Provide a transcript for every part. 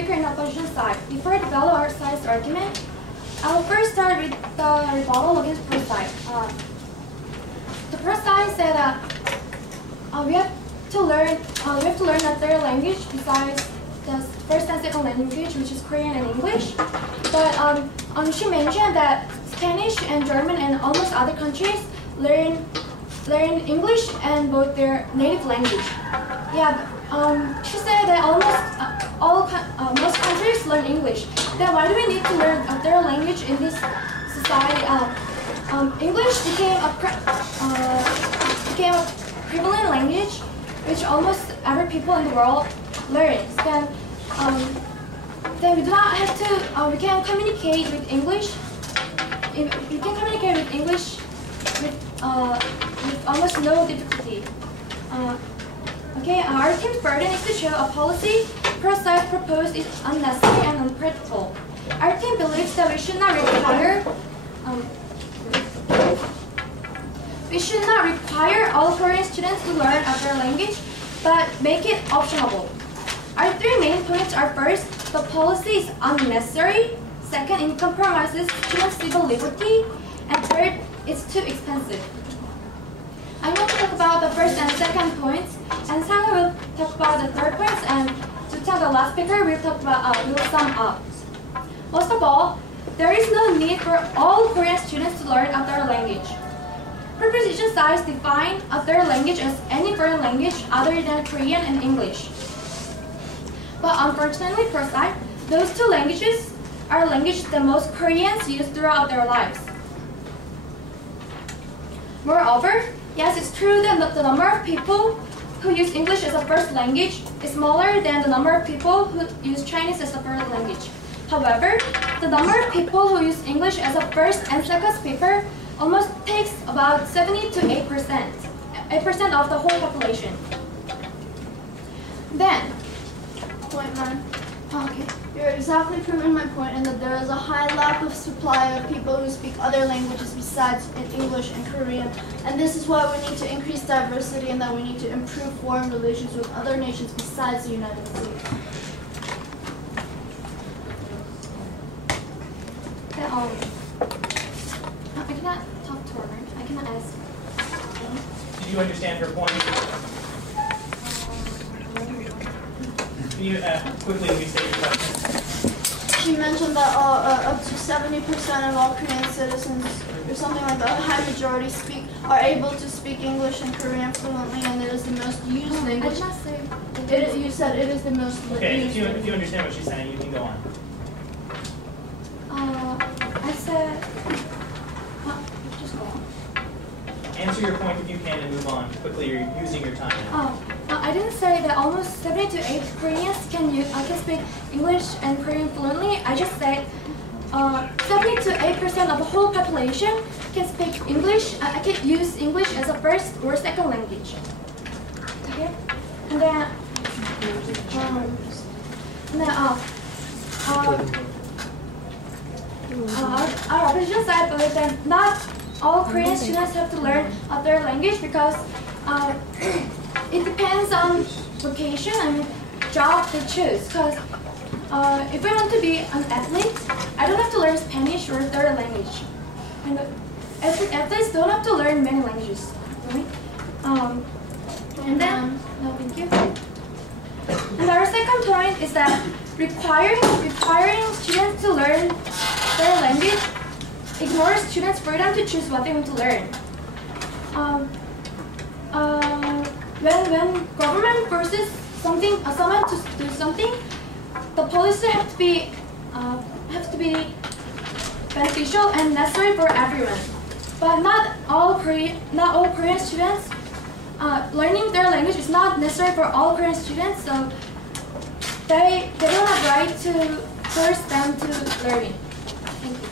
speaker in the opposition side. Before I develop our side's argument, I will first start with the rebuttal against the first side. The first side said that we have to learn a third language besides the first and second language, which is Korean and English. But she mentioned that Spanish and German and almost other countries learn English and both their native language. Yeah, she said that most countries learn English. Then why do we need to learn a third language in this society? English became a prevalent language which almost every people in the world learns. Then we do not have to. We can communicate with English. We can communicate with English with almost no difficulty. Okay, our team's burden is to show a policy first side proposed is unnecessary and unpractical. Our team believes that we should not require all Korean students to learn a third language, but make it optional. Our three main points are: first, the policy is unnecessary; second, it compromises students' civil liberty; and third, it's too expensive. I'm going to talk about the first and second points, and Sang will talk about the third points, and Juta, the last speaker, will sum up. Most of all, there is no need for all Korean students to learn a third language. Preposition size define a third language as any foreign language other than Korean and English. But unfortunately for SIDE, those two languages are languages that most Koreans use throughout their lives. Moreover, yes, it's true that the number of people who use English as a first language is smaller than the number of people who use Chinese as a first language. However, the number of people who use English as a first and second speaker almost takes about 70 to 8% of the whole population. Then, Point 9. okay. You're exactly proving my point in that there is a high lack of supply of people who speak other languages besides English and Korean, and this is why we need to increase diversity and that we need to improve foreign relations with other nations besides the United States. I cannot talk to her. I cannot ask. Did you understand her point? Can you quickly restate your question? She mentioned that up to 70% of all Korean citizens, or something like that, a high majority are able to speak English and Korean fluently, and it is the most used language. I did not say. You said it is the most Okay, used if you understand what she's saying, you can go on. I said. Just go on. Answer your point if you can and move on. Quickly, you're using your time now. I didn't say that almost 70 to 80 Koreans can speak English and Korean fluently. I just said 70 to 8% of the whole population can speak English. I can use English as a first or second language. Okay, and then our opposition side believes that not all Korean students have to learn a third language because it depends on vocation and job they choose. Because if I want to be an athlete, I don't have to learn Spanish or third language. And athletes don't have to learn many languages. Right? And then, no, thank you. And our second point is that requiring students to learn third language ignores students' freedom to choose what they want to learn. When government forces someone to do something, the policy have to be beneficial and necessary for everyone. But not all Korean students. Learning their language is not necessary for all Korean students, so they don't have right to force them to learn it. Thank you.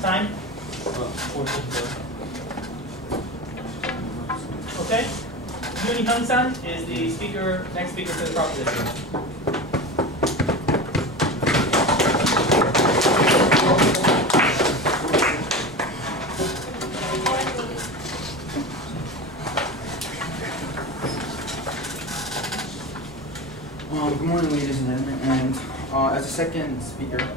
Time? Okay. Yoon Hyung-san is the next speaker for the proposition. Good morning, ladies and gentlemen. And as a second speaker,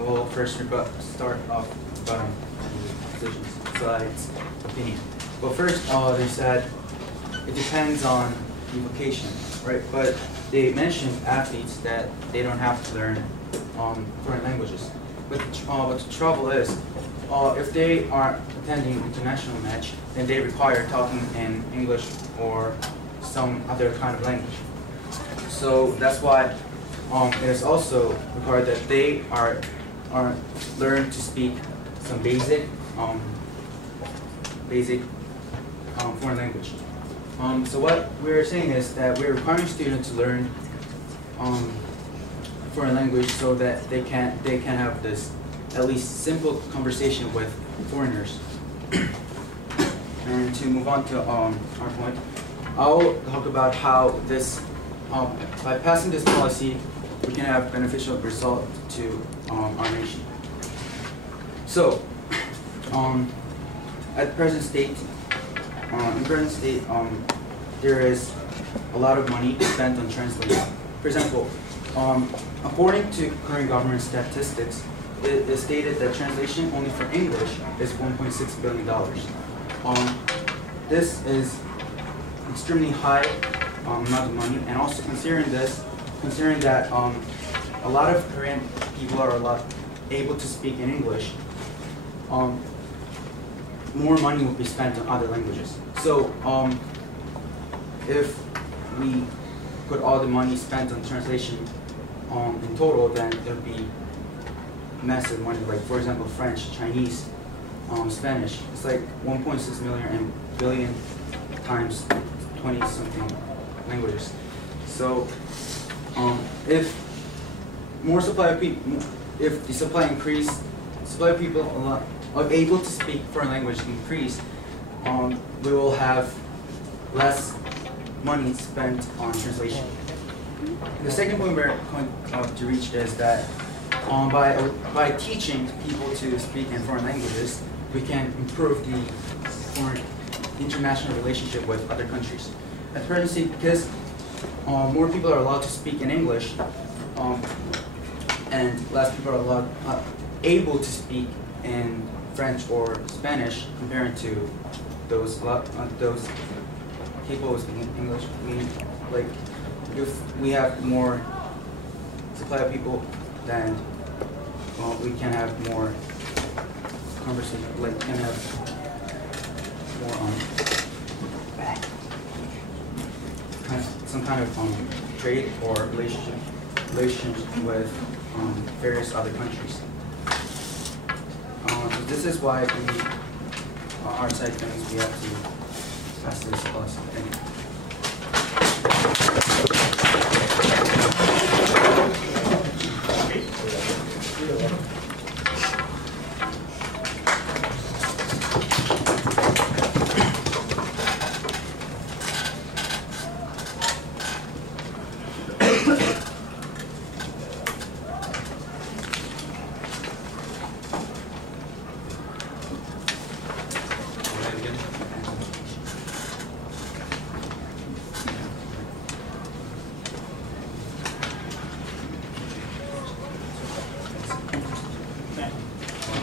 we'll first start off about positions, sides, opinion. Well, first, they said it depends on the vocation, right? But they mentioned athletes that they don't have to learn foreign languages. But the trouble is, if they are attending international match, then they require talking in English or some other kind of language. So that's why it is also required that they are learn to speak some basic foreign language. So what we're saying is that we're requiring students to learn foreign language so that they can have this at least simple conversation with foreigners. And to move on to our point, I'll talk about how this by passing this policy, we can have beneficial result to our nation. So, at present state, there is a lot of money spent on translation. For example, according to Korean government statistics, it is stated that translation only for English is $1.6 billion. This is extremely high amount of money, and also considering that a lot of Korean people are able to speak in English, more money will be spent on other languages. So if we put all the money spent on translation in total, then it would be massive money. Like for example, French, Chinese, Spanish. It's like 1.6 million and billion times 20-something languages. So if more supply of people, if the supply increase, supply of people are able to speak foreign language increase, we will have less money spent on translation. The second point we're going to reach is that by teaching people to speak in foreign languages, we can improve the international relationship with other countries. At present, because more people are allowed to speak in English, and less people are able to speak in French or Spanish compared to those capable of speaking English. Like if we have more supply of people, then we can have more conversation. Like can have more some kind of trade or relations with various other countries. So this is why we, our side thinks we have to pass this policy. Thank you.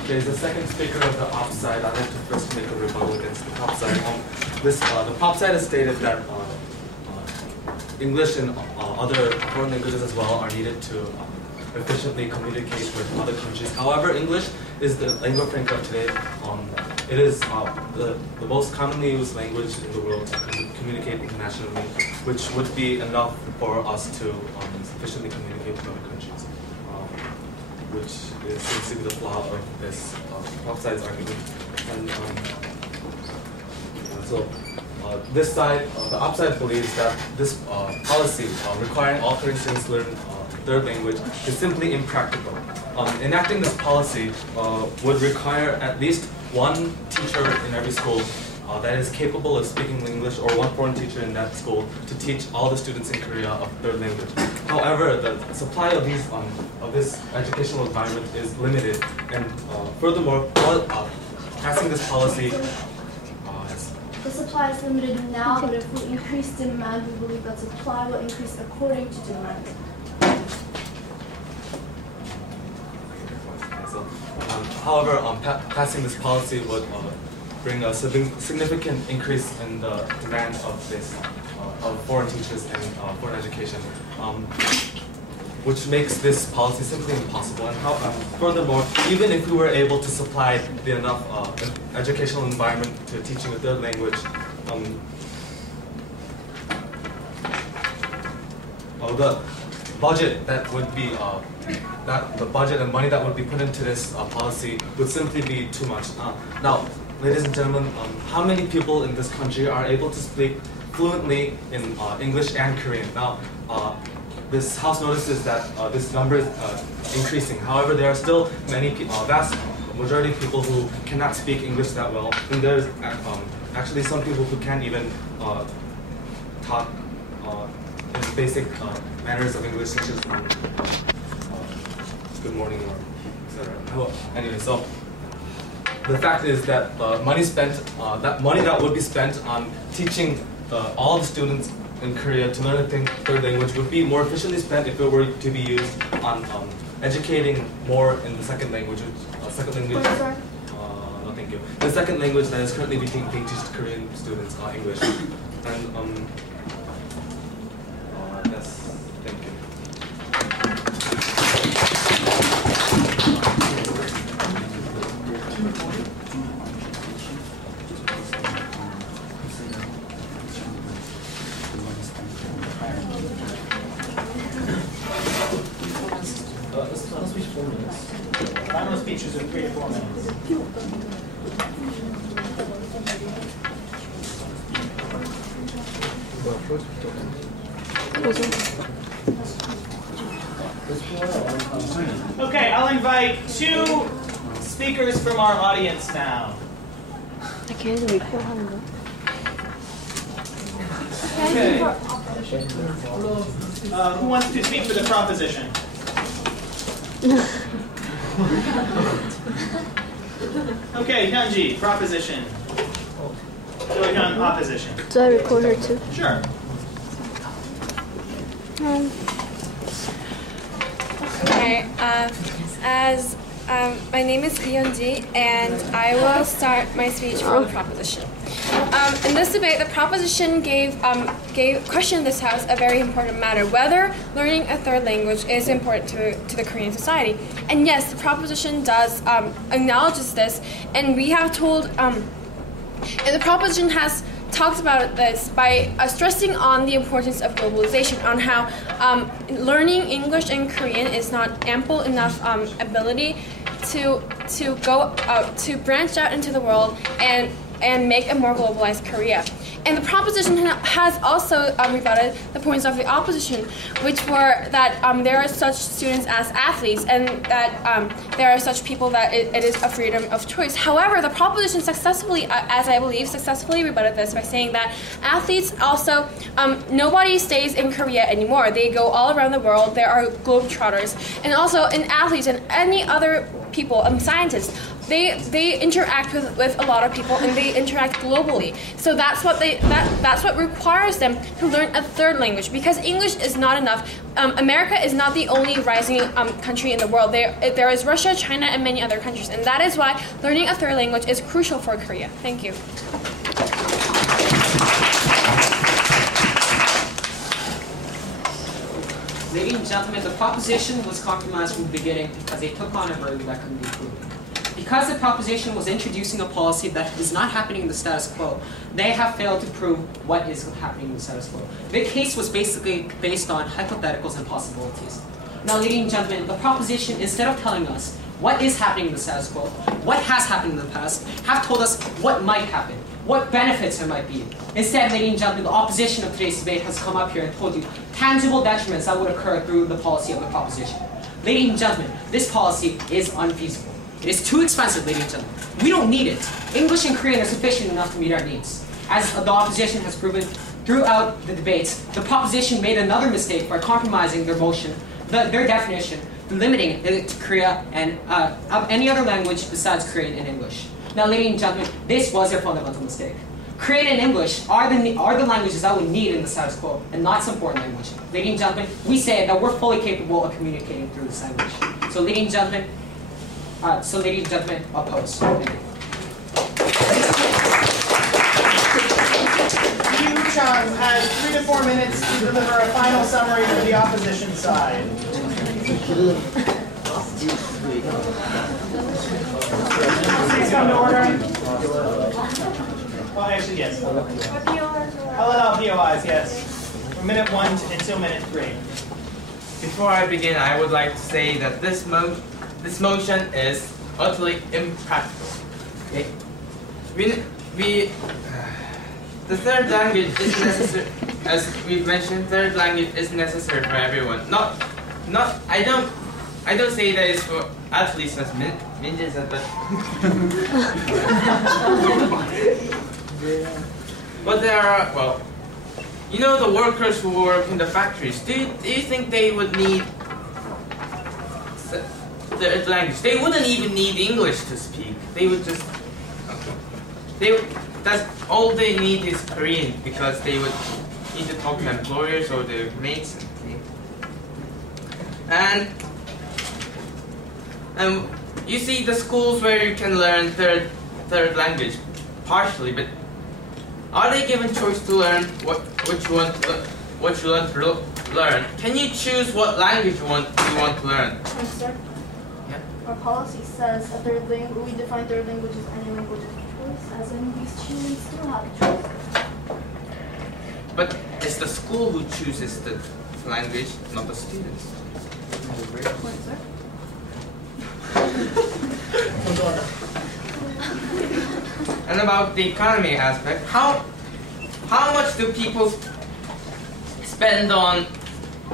There's a second speaker of the op side. I'd like to first make a rebuttal against the pop side. The pop side has stated that English and other foreign languages as well are needed to efficiently communicate with other countries. However, English is the lingua franca of today. It is the most commonly used language in the world to communicate internationally, which would be enough for us to sufficiently communicate with other countries. Which seems to be the flaw of this pop side's argument. And so this side, the op side believes that this policy requiring all Korean students to learn third language is simply impractical. Enacting this policy would require at least one teacher in every school that is capable of speaking English, or one foreign teacher in that school to teach all the students in Korea a third language. However, the supply of this educational environment is limited, and furthermore, passing this policy the supply is limited now, but if we increase demand, we believe that supply will increase according to demand. So, however, passing this policy would bring a significant increase in the demand of this of foreign teachers and foreign education, which makes this policy simply impossible. And furthermore, even if we were able to supply the enough educational environment to teaching a third language, the budget that would be the budget and money that would be put into this policy would simply be too much. Now, ladies and gentlemen, how many people in this country are able to speak fluently in English and Korean? Now, this House notices that this number is increasing. However, there are still many vast majority of people who cannot speak English that well, and there's actually some people who can't even talk in basic manners of English, such as good morning or etc. Anyway, so the fact is that the money spent, that money that would be spent on teaching all the students in Korea to learn a third language would be more efficiently spent if it were to be used on educating more in the second language. Second language. No, thank you. The second language that is currently being taught to Korean students, English. And yes, thank you. Let's speech 4 minutes. Final speeches are 3 to 4 minutes. Okay, I'll invite 2 speakers from our audience now. Okay. Who wants to speak for the proposition? Okay, Hyunji, proposition. Joyhyun, opposition. Do I record her too? Sure. Okay, my name is Hyunji, and I will start my speech for the proposition. In this debate, the proposition gave questioned this House a very important matter: whether learning a third language is important to the Korean society. And yes, the proposition does acknowledges this, and we have told, and the proposition has talked about this by stressing on the importance of globalization, on how learning English and Korean is not ample enough ability to go out, to branch out into the world and make a more globalized Korea. And the proposition has also rebutted the points of the opposition, which were that there are such students as athletes, and that there are such people that it is a freedom of choice. However, the proposition successfully, as I believe, successfully rebutted this by saying that athletes also, nobody stays in Korea anymore. They go all around the world. There are globetrotters. And also in athletes and any other people, scientists, they interact with a lot of people, and they interact globally. So that's what that's what requires them to learn a third language, because English is not enough. America is not the only rising country in the world. There is Russia, China, and many other countries, and that is why learning a third language is crucial for Korea. Thank you. Ladies and gentlemen, the proposition was compromised from the beginning because they took on a burden that couldn't be proven. Because the proposition was introducing a policy that is not happening in the status quo, they have failed to prove what is happening in the status quo. The case was basically based on hypotheticals and possibilities. Now, ladies and gentlemen, the proposition, instead of telling us what is happening in the status quo, what has happened in the past, have told us what might happen, what benefits there might be. Instead, ladies and gentlemen, the opposition of today's debate has come up here and told you tangible detriments that would occur through the policy of the proposition. Ladies and gentlemen, this policy is unfeasible. It is too expensive, ladies and gentlemen. We don't need it. English and Korean are sufficient enough to meet our needs. As the opposition has proven throughout the debates, the proposition made another mistake by compromising their motion, their definition, limiting it to Korea and any other language besides Korean and English. Now, ladies and gentlemen, this was their fundamental mistake. Korean and English are the languages that we need in the status quo, and not some foreign language. Ladies and gentlemen, we say that we're fully capable of communicating through this language. So ladies and gentlemen, oppose. Yu Chung has 3 to 4 minutes to deliver a final summary for the opposition side. Please come to order. Well, actually, yes. I'll allow POIs, yes. From minute 1 until minute 3. Before I begin, I would like to say that this motion is utterly impractical. Okay? The third language is necessary, as we've mentioned. Third language is necessary for everyone. I don't say that it's for athletes as Minjin said, but there are, well, you know, the workers who work in the factories. Do you think they would need third language? They wouldn't even need English to speak. They would just, that's all they need is Korean, because they would need to talk to employers or their mates. And you see the schools where you can learn third language partially, but are they given choice to learn what you want to learn? Can you choose what language you want to learn? Yes, sir. Yeah. Our policy says a third language. We define third language as any language of choice, as in these students still have a choice. But it's the school who chooses the language, not the students. Point, sir. And about the economy aspect, how much do people spend on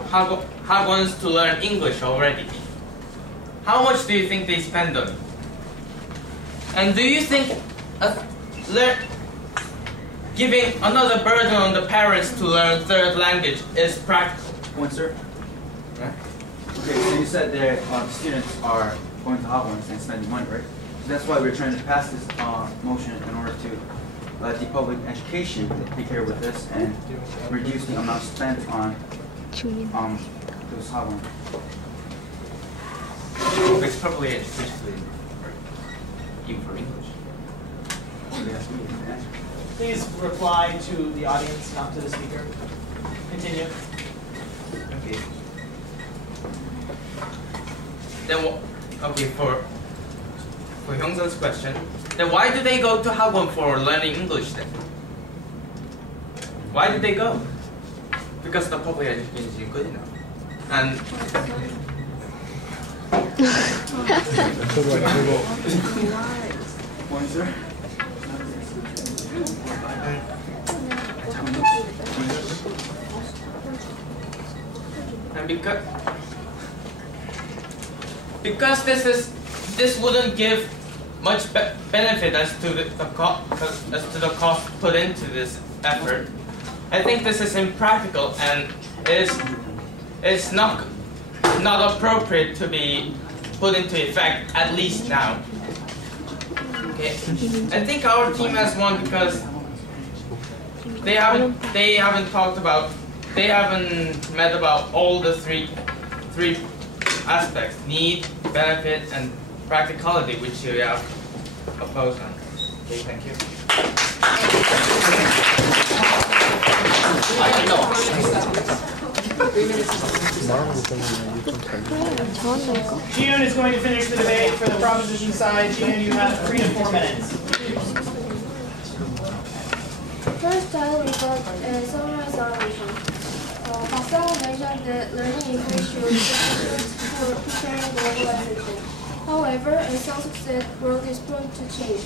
Hagwons to learn English already? How much do you think they spend on it? And do you think giving another burden on the parents to learn third language is practical? One, sir. Yeah. Okay, so you said that students are going to Hagwons and spending money, right? So that's why we're trying to pass this motion in order to let the public education take care with this and reduce the amount spent on those Hagwons. It's probably especially even for English. Please reply to the audience, not to the speaker. Continue. Okay. Then okay, for Hyungsun's question, then why do they go to Hagwon for learning English then? Why did they go? Because the public education isn't good enough. And One, sir. And because this wouldn't give much benefit as to the cost put into this effort. I think this is impractical and is not appropriate to be put into effect, at least now. Okay, I think our team has won because they haven't met about all the three aspects: need, benefit, and practicality, which you have opposed on. Okay, thank you. Jiyoon is going to finish the debate for the proposition side. Jiyoon, you have 3 to 4 minutes. First, I'll report and summarize our vision. Pascal mentioned that learning English should be sufficient for preparing globalization. However, as Sung said, world is prone to change.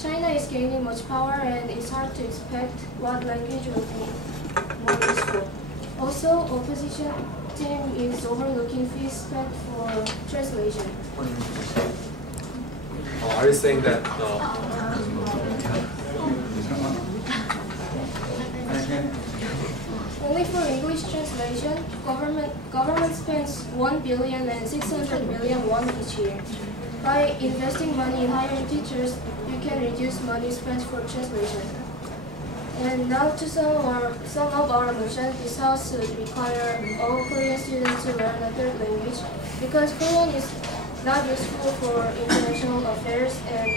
China is gaining much power and it's hard to expect what language will be more useful. Also, opposition team is overlooking fees spent for translation. Are you saying that Only for English translation, government spends 1 billion and 600 million won each year. By investing money in hiring teachers, you can reduce money spent for translation. And now to some of our motions, this house should require all Korean students to learn a third language because Korean is not useful for international affairs and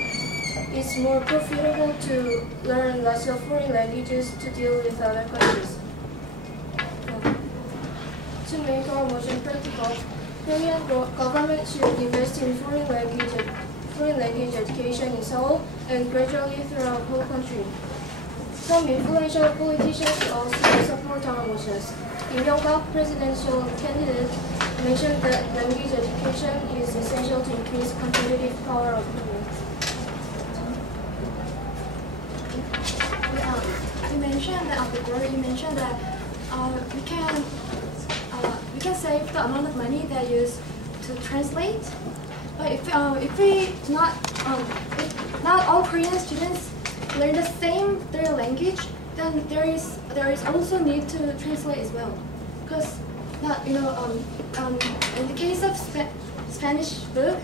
it's more profitable to learn lots of foreign languages to deal with other countries. To make our motion practical, Korean government should invest in foreign language education in Seoul and gradually throughout the whole country. Some influential politicians also support our motions. Kim Yong-bak, presidential candidate, mentioned that language education is essential to increase competitive power of Korea. You mentioned that we can save the amount of money that used to translate. But if not all Korean students learn the same their language, then there is also need to translate as well. Because in the case of Spanish book,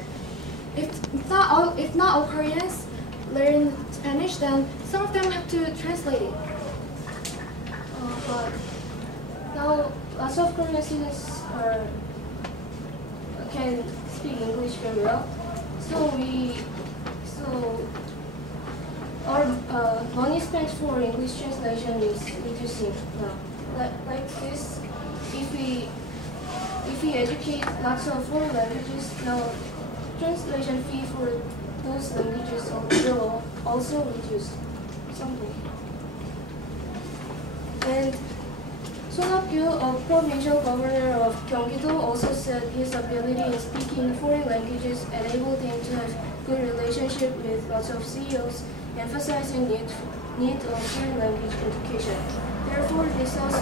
if not all Koreans learn Spanish, then some of them have to translate it. But now lots of Korean students can speak English very well, so our money spent for English translation is reducing now. Like this, if we educate lots of foreign languages, now translation fee for those languages will also reduce someday. And Son Hak-gyu, a provincial governor of Gyeonggi-do, also said his ability in speaking foreign languages enabled him to have good relationship with lots of CEOs, emphasizing need of foreign language education. Therefore, this house